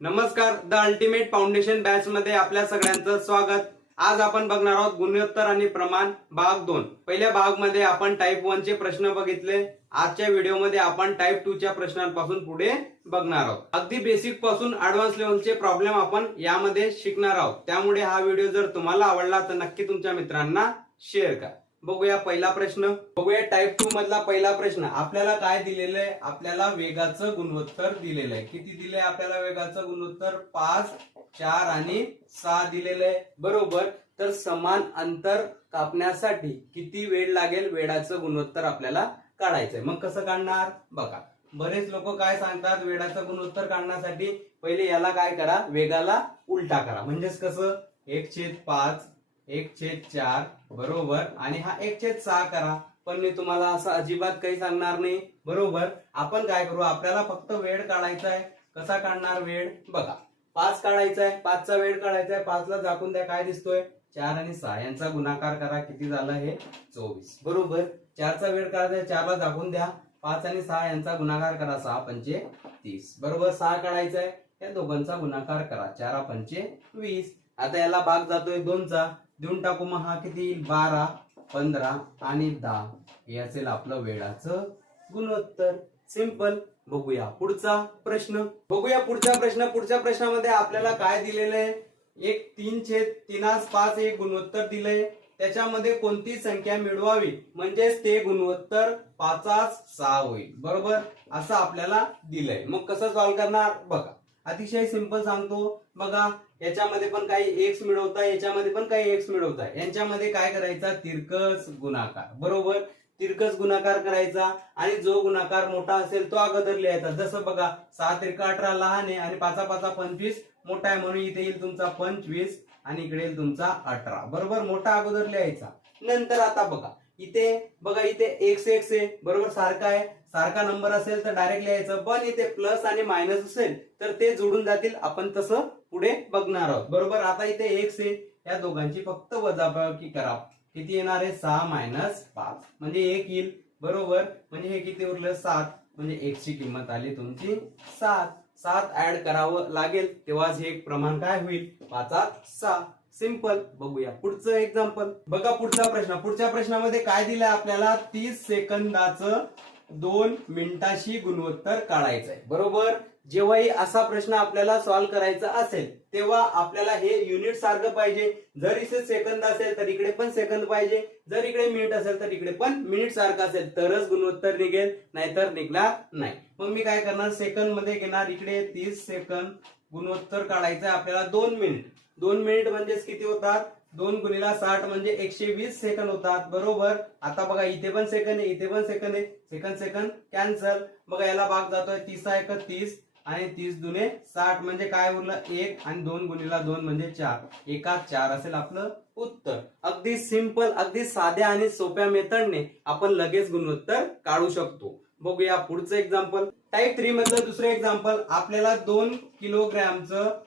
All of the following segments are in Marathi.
नमस्कार, द अल्टिमेट फाउंडेशन बॅच मध्ये आपल्या सगळ्यांचं स्वागत। आज आपण बघणार आहोत गुणोत्तर आणि प्रमाण भाग 2। पहिल्या भाग मध्ये आपण टाइप 1 चे प्रश्न बघितले। आजच्या व्हिडिओ मध्ये आपण टाइप 2 च्या प्रश्नांपासून पुढे बघणार आहोत। अगदी बेसिक पासून ऍडव्हान्स लेवलचे प्रॉब्लेम आपण यामध्ये शिकणार आहोत। त्यामुळे हा व्हिडिओ जर तुम्हाला आवडला तर नक्की तुमच्या मित्रांना शेअर करा। बघूया पहिला प्रश्न। बघूया टाइप 2 मधला पहिला प्रश्न। आपल्याला काय दिलेलं आहे? आपल्याला वेगाचं गुणोत्तर दिलेलं आहे। किती दिले आपल्याला वेगाचं गुणोत्तर? 5, 4 आणि 6 दिलेलं आहे, बरोबर। तर समान अंतर कापण्यासाठी किती वेळ लागेल? वेळाचं गुणोत्तर आपल्याला काढायचंय। मग कसं काढणार बघा। बरेच लोक काय सांगतात, वेळाचं गुणोत्तर काढण्यासाठी पहिले याला काय करा, वेगाला उलटा करा। म्हणजेच कसं, 1/5 1/4 बरोबर आणि हा 1/6 करा। पण मी तुम्हाला असं अजिबात काही सांगणार नाही, बरोबर। आपण काय करू, आपल्याला फक्त वेळ काढायचा आहे। कसा काढणार वेळ बघा। 5 काढायचा आहे, 5 चा वेळ काढायचा आहे। 5 ला झाकून द्या, काय दिसतोय? 4 आणि 6 यांचा गुणाकार करा, किती झालं हे? 24, बरोबर। 4 चा वेळ काढायचा आहे, 4 ला झाकून द्या, 5 आणि 6 यांचा गुणाकार करा, 6 पंचे 30, बरोबर। 6 काढायचा आहे, या दोघांचा गुणाकार करा, 4 पंचे 20। आता याला भाग जातोय 2 चा, देऊन टाकू। मग हा किती येईल? 12, 15 आणि 10 हे असेल आपलं वेळाचं गुणोत्तर। सिंपल। बघूया पुढचा प्रश्न। बघूया पुढचा प्रश्न। पुढच्या प्रश्नामध्ये आपल्याला काय दिलेलं आहे? एक 3/3 एक गुणोत्तर दिलंय। त्याच्यामध्ये कोणती संख्या मिळवावी म्हणजेच ते गुणोत्तर 5/6 होईल, बरोबर। असं आपल्याला दिलंय। मग कसं सॉल्व्ह करणार बघा। अतिशय सिंपल सांगतो बघा। याच्यामध्ये पण काही एक्स मिळवताय, याच्यामध्ये पण काही एक्स मिळवताय। यांच्यामध्ये काय करायचा? तिरकस गुणाकार, बरोबर। तिरकस गुणाकार करायचा आणि जो गुणाकार मोठा असेल तो अगोदर लिहायचा। जसं बघा, 6 त्रिक 18 लहान आहे आणि 5 5 25 मोठा आहे, म्हणून इथे येईल तुमचा 25 आणि इकडे येईल तुमचा 18, बरोबर। मोठा अगोदर लिहायचा। नंतर आता बघा इथे, बघा इथे एक्स एक्स आहे, बरोबर, सारखा आहे। सारखा नंबर असेल तर डायरेक्ट लिहायचं, पण इथे प्लस आणि मायनस असेल तर ते जोडून जातील। आपण तसं पुढे बघणार आहोत, बरोबर। आता इथे एक्स आहे, या दोघांची फक्त वजाबाकी करा। किती येणार आहे? 6 - 5 म्हणजे 1 येईल, बरोबर। म्हणजे हे किती उरलं? 7, म्हणजे एक्स ची किंमत आली तुमची 7। 7 ऍड करावं लागेल, तेव्हाच हे प्रमाण काय होईल? 5/6। सिंपल। बघूया पुढचं एक्झाम्पल। बघा पुढचा प्रश्न। पुढच्या प्रश्नामध्ये काय दिलंय आपल्याला? 30 सेकंदाचं 2 मिनिटाशी गुणोत्तर काढायचंय, बरोबर। जेव्हाही असा प्रश्न आपल्याला सॉल्व्ह करायचा असेल तेव्हा आपल्याला हे युनिट सारखं पाहिजे। जर इथे सेकंद असेल तर इकडे पण सेकंद पाहिजे, जर इकडे मिनिट असेल तर इकडे पण मिनिट सारखं असेल तरच गुणोत्तर निघेल, नाहीतर निघणार नाही। मग मी काय करणार? सेकंद मध्ये घेणार। इकडे 30 सेकंद गुणोत्तर काढायचं आपल्याला 2 मिनिट। 2 मिनिट म्हणजेच किती होतात? 2 गुणिले 60 म्हणजे 120 सेकंद होतात, बरोबर। आता बघा इथे पण सेकंद आहे, इथे पण सेकंद आहे, सेकंद सेकंद कॅन्सल। बघा याला भाग जातोय, 30 1 30 आणि 30 दुने 60 म्हणजे काय उरलं? 1 आणि 2 गुणिले 2 म्हणजे 4, 1/4 असेल आपलं उत्तर। अगदी सिंपल, अगदी साध्या आणि सोप्या मेथडने आपण लगेच गुणोत्तर काढू शकतो। बघूया पुढचं एक्झाम्पल। टाइप 3 मधलं दुसरं एक्झाम्पल। आपल्याला 2 किलोग्रॅमचं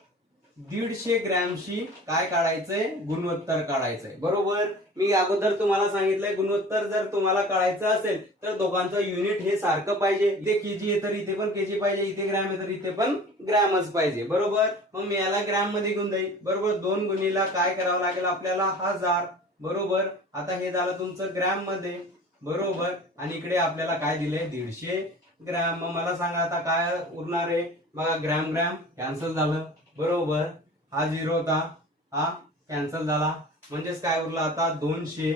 150 ग्रॅमशी काय काढायचंय? गुणोत्तर काढायचंय, बरोबर। मी अगोदर तुम्हाला सांगितलंय, गुणोत्तर जर तुम्हाला काढायचं असेल तर दोघांचं युनिट हे सारखं पाहिजे। इथे केजी आहे तर इथे पण केजी पाहिजे, इथे ग्रॅम आहे तर इथे पण ग्रॅमच पाहिजे, बरोबर। मग मी याला ग्रॅम मध्ये घेऊन जाईल, बरोबर। 2 गुणिला काय करावं लागेल आपल्याला? 1000, बरोबर। आता हे झालं तुमचं ग्रॅम मध्ये, बरोबर। आणि इकडे आपल्याला काय दिलंय? 150 ग्रॅम। मग मला सांगा आता काय उरणार आहे? बघा, ग्रॅम ग्रॅम कॅन्सल झालं, बरोबर। हा 0 होता, हा कॅन्सल झाला, म्हणजेच काय उरला आता? 200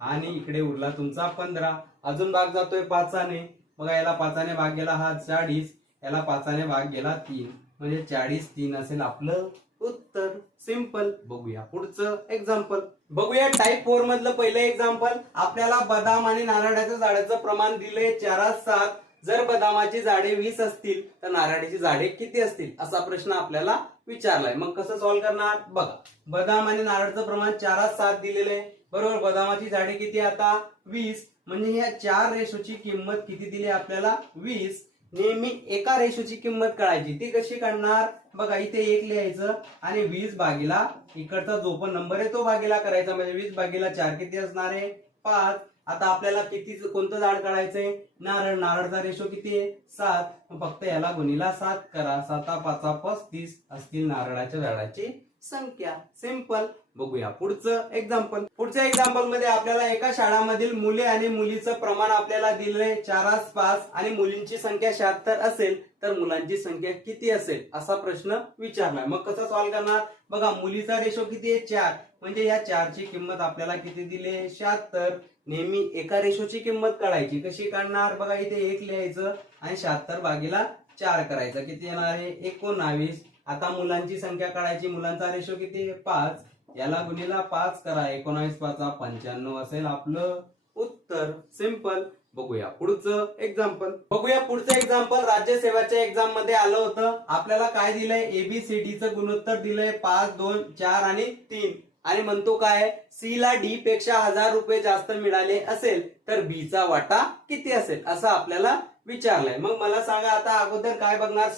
आणि इकडे उरला तुमचा 15। अजून भाग जातोय 5 ने। बघा याला 5 ने भाग गेला, हा 40, याला 5 ने भाग गेला 3, म्हणजे 40/3 असेल आपलं उत्तर। सिंपल। बघूया पुढचं एक्झाम्पल। बघूया टाइप 4 मधलं पहिलं एक्झाम्पल। आपल्याला बदाम आणि नारळाच्या झाडाचं प्रमाण दिलंय 4:7। जर बदामाची झाडे 20 असतील तर नारळाची झाडे किती असतील? असा प्रश्न आपल्याला विचारलाय। मग कसं सॉल्व्ह करणार बघा। बदाम आणि नारळाचं प्रमाण 4:7 दिलेलं आहे, बरोबर। बदामाची झाडे किती आता? 20, म्हणजे ह्या 4 रेशोची किंमत किती दिली आपल्याला? 20। नेहमी एका रेशोची किंमत काढायची, ती कशी काढणार बघा। इथे 1 लिहायचं आणि 20 भागीला इकडचा जो पण नंबर आहे तो भागीला करायचा, म्हणजे 20 भागीला 4 किती असणार आहे? 5। आता आपल्याला किती कोणतं झाड काढायचंय? नारळ. नारळचा रेशो किती आहे? 7. फक्त याला गुणीला 7 करा. 7 5 35 असतील नारळाच्या झाडाची संख्या. सिंपल. बघूया पुढचं एक्झाम्पल. पुढच्या एक्झाम्पल मध्ये आपल्याला एका शाळामधील मुले आणि मुलीचं प्रमाण आपल्याला दिलंय 4:5 आणि मुलींची संख्या 76 असेल तर मुलांची संख्या किती असेल असा प्रश्न विचारलाय. मग कसं सॉल्व्ह करणार? बघा मुलीचा रेशो किती आहे? 4. म्हणजे या 4 ची किंमत आपल्याला किती दिली? 76. नेहमी एका रेशोची किंमत काढायची. कशी काढणार? बघा इथे 1 लिहायचं आणि 76 भागीला 4 करायचं. किती येणार आहे? 19. आता मुलांची संख्या काढायची. मुलांचा रेशो किती आहे? 5. याला गुणीला 5 करा. 19 5 95 असेल आपलं उत्तर. सिंपल. बघूया पुढचं एक्झाम्पल. राज्यसेवाच्या एक्झाम मध्ये आलं होतं. आपल्याला काय दिलंय? एबीसीडीचं गुणोत्तर दिलंय 5 2 4 आणि 3 आणि म्हणतो काय? सी ला डी पेक्षा 1000 रुपये जास्त मिळाले असेल तर बी चा वाटा किती असेल असं आपल्याला विचारलंय. मग मला सांगा आता अगोदर काय बघणार?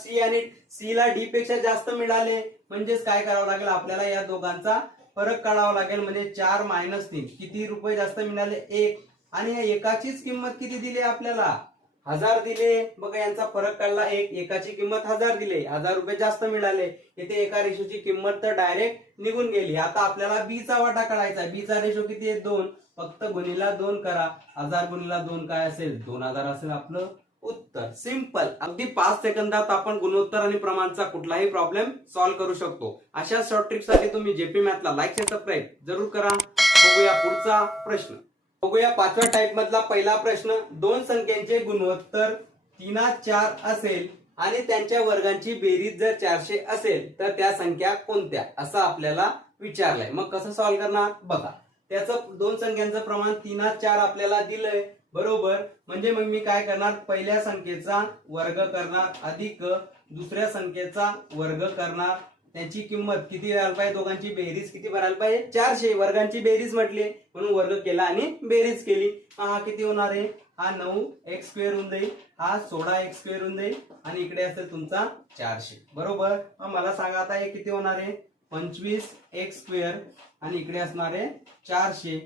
सी ला डी पेक्षा जास्त मिळाले म्हणजेच काय करावं लागेल? आपल्याला या दोघांचा फरक काढावा लागेल. म्हणजे 4 - 3 किती रुपये जास्त मिळाले? 1. आणि या एकाचीच किंमत किती दिली आपल्याला? 1000 दिले. बघा यांचा फरक काढला 1. एकाची किंमत 1000 दिले. 1000 रुपये जास्त मिळाले. इथे एका रेशोची किंमत तर डायरेक्ट निघून गेली. आता आपल्याला बी चा वाटा काढायचा. बी चा रेशो किती आहे? 2. फक्त गुणीला 2 करा. 1000 गुणीला 2 काय असेल? 2000 असेल आपलं उत्तर. सिंपल. अगदी 5 सेकंदात आपण गुणोत्तर आणि प्रमाणचा कुठलाही प्रॉब्लेम सॉल्व्ह करू शकतो. अशा शॉर्ट ट्रिक साठी तुम्ही जेपी मॅथला लाईक आणि सबस्क्राईब जरूर करा. बघूया पुढचा प्रश्न. बघूया 5व्या टाइप मधला पहिला प्रश्न. दोन संख्यांचे गुणोत्तर 3/4 असेल आणि त्यांच्या वर्गांची बेरीज जर 400 असेल तर त्या संख्या कोणत्या असं आपल्याला विचारलंय. मग कसं सॉल्व्ह करणार? बघा त्याचं दोन संख्यांचं प्रमाण 3/4 आपल्याला दिलंय बरोबर. म्हणजे मग मी काय करणार? पहिल्या संख्येचा वर्ग करणार अधिक दुसऱ्या संख्येचा वर्ग करणार. त्याची किंमत किती राहायला पाहिजे? दोघांची बेरीज किती भरायला पाहिजे? 400. वर्गांची बेरीज म्हटली म्हणून वर्ग केला आणि बेरीज केली. हा किती होणार आहे? हा 9x² होऊन जाईल. हा 16x² होऊन जाईल आणि इकडे असेल तुमचा 400 बरोबर. मला सांगा आता हे किती होणार आहे? 25x² आणि इकडे असणार आहे 400.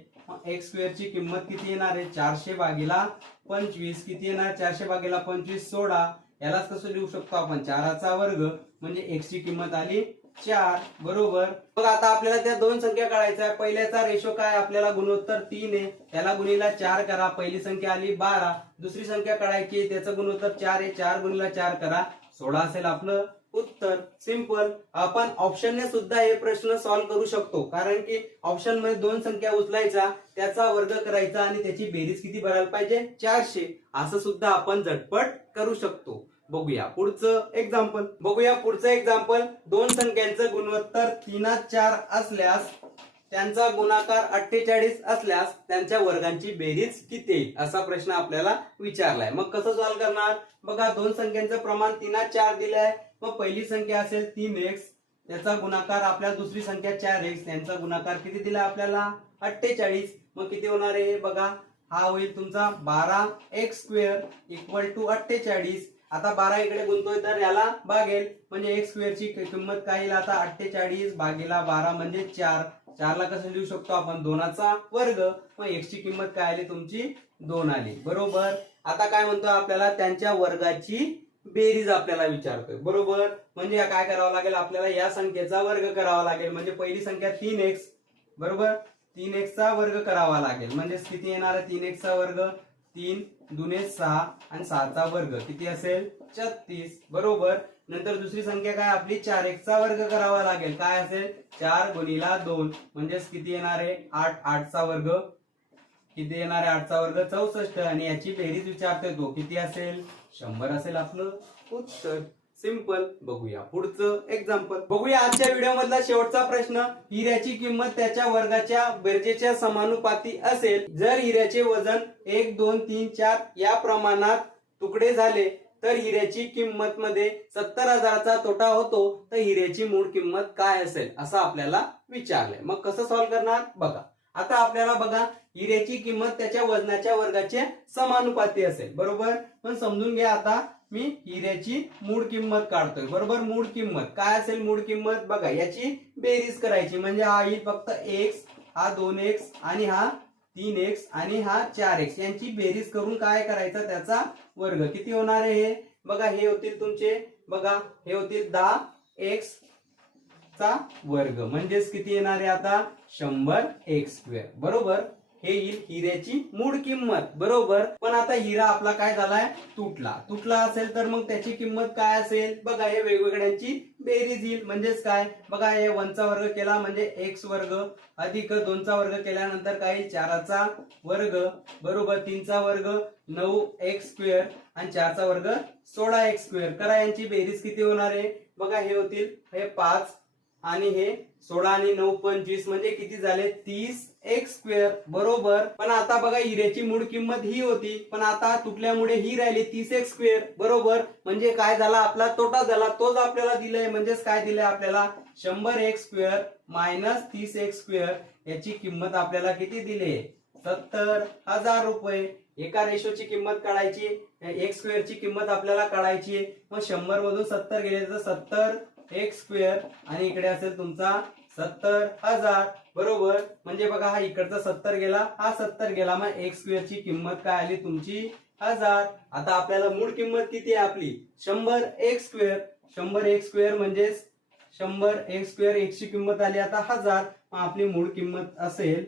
x² ची किंमत किती येणार आहे? 400 भागीला 25. किती येणार? 400 भागीला 25 16. यालाच कसं लिहू शकतो आपण? 4चा वर्ग म्हणजे x ची किंमत आली 4 बरोबर. मग आता आपल्याला त्या दोन संख्या काढायच्या. पहिल्याचा रेशो काय? आपल्याला गुणोत्तर 3 आहे. त्याला गुणीला 4 करा. पहिली संख्या आली 12. दुसरी संख्या काढायची. त्याचं गुणोत्तर 4 आहे. 4 गुणीला 4 करा. 16 असेल आपलं उत्तर. सिंपल. आपण ऑप्शनने सुद्धा हे प्रश्न सॉल्व्ह करू शकतो कारण की ऑप्शन मध्ये दोन संख्या उचलायचा त्याचा वर्ग करायचा आणि त्याची बेरीज किती भरायला पाहिजे? 400. असं सुद्धा आपण झटपट करू शकतो. बघूया पुढचं एक्झाम्पल. दोन संख्यांचं गुणोत्तर 3/4 असल्यास त्यांचा गुणाकार 48 असल्यास त्यांच्या वर्गांची बेरीज किती असा प्रश्न आपल्याला विचारलाय. मग कसं सॉल्व्ह करणार? बघा दोन संख्यांचं प्रमाण 3/4 दिलंय. मग पहिली संख्या असेल 3x. त्याचा गुणाकार आपल्याला दुसरी संख्या 4x. त्यांचा गुणाकार किती दिला आपल्याला? 48. मग किती होणार आहे? बघा हा होईल तुमचा 12x² = 48. आता 12 इकडे गुंतोय तर याला भागेल म्हणजे x² ची किंमत काय येईल आता? 48 भागीला 12 म्हणजे 4. 4 ला कसं लिहू शकतो आपण? 2चा वर्ग. मग x ची किंमत काय आली तुमची? 2 आली बरोबर. आता काय म्हणतो आपल्याला? त्यांच्या वर्गाची बेरीज आपल्याला विचारतोय बरोबर. म्हणजे काय करावं लागेल? आपल्याला या संख्येचा वर्ग करावा लागेल. म्हणजे पहिली संख्या 3x बरोबर. 3x चा वर्ग करावा लागेल म्हणजे किती येणार आहे? 3x चा वर्ग 3 दुने 6 आणि 6 चा वर्ग किती असेल? 36 बरोबर. नंतर दुसरी संख्या काय आपली? 4x चा वर्ग करावा लागेल. काय असेल? 4 गुणीला 2 म्हणजेच किती येणार आहे? 8. 8 चा वर्ग किती येणार आहे? 8 चा वर्ग 64 आणि याची बेरीज विचारतोय तो किती असेल? 100 असेल आपलं उत्तर. सिंपल. बघूया पुढचं एक्झाम्पल. बघूया आजच्या व्हिडिओ मधला शेवटचा प्रश्न. हिऱ्याची किंमत त्याच्या वर्गाच्या बेरजेच्या समानुपाती असेल जर हिऱ्याचे वजन 1 2 3 4 या प्रमाणात तुकडे झाले तर हिऱ्याची किंमत मध्ये 70,000चा तोटा होतो तर हिऱ्याची मूळ किंमत काय असेल असं आपल्याला विचारलंय. मग कसं सॉल्व्ह करणार? बघा आता आपल्याला बघा हिऱ्याची किंमत त्याच्या वजनाच्या वर्गाच्या समानुपाती असेल बरोबर. पण समजून घ्या आता मी हिऱ्याची मूळ किंमत काढतोय बरोबर. मूळ किंमत काय असेल? मूळ किंमत बघा याची बेरीज करायची म्हणजे हा येईल फक्त x, हा 2x आणि हा 3x आणि हा 4x यांची बेरीज करून काय करायचं त्याचा वर्ग. किती होणार आहे हे बघा, हे होतील तुमचे बघा, हे होतील 10x चा वर्ग म्हणजेच किती येणार आहे आता 100x². बरोबर, हे येईल हिऱ्याची मूळ किंमत. बरोबर, पण आता हिरा आपला काय झालाय तुटला असेल तर मग त्याची किंमत काय असेल बघा, हे वेगवेगळ्यांची बेरीज येईल. म्हणजेच काय बघा, हे 1 चा वर्ग केला म्हणजे x² अधिक 2 चा वर्ग केल्यानंतर काय 4 चा वर्ग बरोबर 3 चा वर्ग 9x² आणि 4 चा वर्ग 16x². करा यांची बेरीज किती होणार आहे बघा, हे होतील हे 5 आणि हे 16 आणि 9 25 म्हणजे किती झाले 30x². बरोबर, पण आता बघा हिऱ्याची मूळ किंमत ही होती पण आता तुटल्यामुळे ही राहिली 30x². बरोबर, म्हणजे काय झाला आपला तोटा झाला. तोच आपल्याला दिलाय म्हणजेच काय दिलंय आपल्याला 100x² मायनस 30x². याची किंमत आपल्याला किती दिली 70,000 रुपये. एका रेशोची किंमत काढायची, x² ची किंमत आपल्याला काढायची. मग 100 मधून 70 गेले तर 70x² आणि इकडे असेल तुमचा 70,000. बरोबर, म्हणजे बघा हा इकडचा 70 गेला हा 70 गेला मग x² ची किंमत काय आली तुमची 1000. आता आपल्याला मूळ किंमत किती आहे आपली 100x². 100x² म्हणजे 100x², x ची किंमत आली आता 1000. मग आपली मूळ किंमत असेल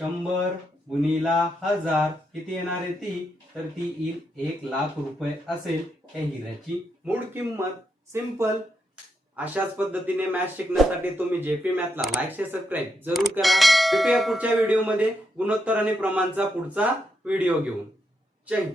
100 गुणिला 1000 किती येणार आहे ती, तर ती येईल 1,00,000 रुपये असेल या हिऱ्याची मूळ किंमत. सिंपल. अशाच पद्धतीने मॅथ शिकण्यासाठी तुम्ही जेपी मॅथला लाईक शेअर सबस्क्राईब जरूर करा. भेटूया पुढच्या व्हिडिओमध्ये गुणोत्तर आणि प्रमाणचा पुढचा व्हिडिओ घेऊन. जय हिंद.